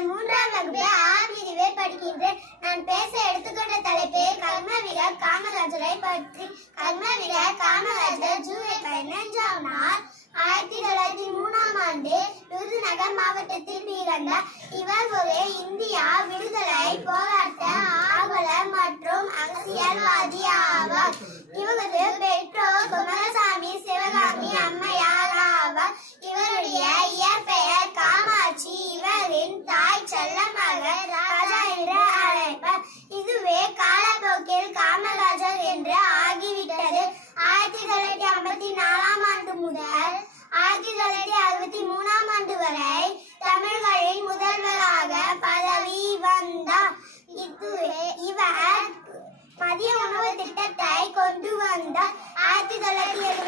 நான் 3ஆம் வகுப்பு ஆ பிரிவை படிக்கின்றேன். நான் பேச எடுத்துக்கொண்ட தலைப்பு கர்மவீரர் காமராஜரை பற்றி. கர்மவீரர் காமராஜர் ஜூலை 15ஆம் நாள் 1903ஆம் ஆண்டு விருதுநகர் மாவட்டத்தில் பிறந்தார். இவர் ஒரு இந்தியா விடுதலை போராட்ட ஆர்வலர் மற்றும் அரசியல்வாதி ஆவார். இவரது பெற்றோர் குமாரசாமி சிவகாமி அம்மையார் ஆவார். இவருடைய இயற்பெயர் காமாட்சி. இவரின் தாய் செல்லமகள் ராஜா என்று அழைப்பார். இதுவே காலப்போக்கில் காமராஜர் என்று ஆகிவிட்டது. 1954ஆம் ஆண்டு முதல் 1963ஆம் ஆண்டு வரை தமிழர்களின் முதல்வராக பதவி வந்தார். இவர் மதிய உணவு திட்டத்தை கொண்டு வந்தார். 1970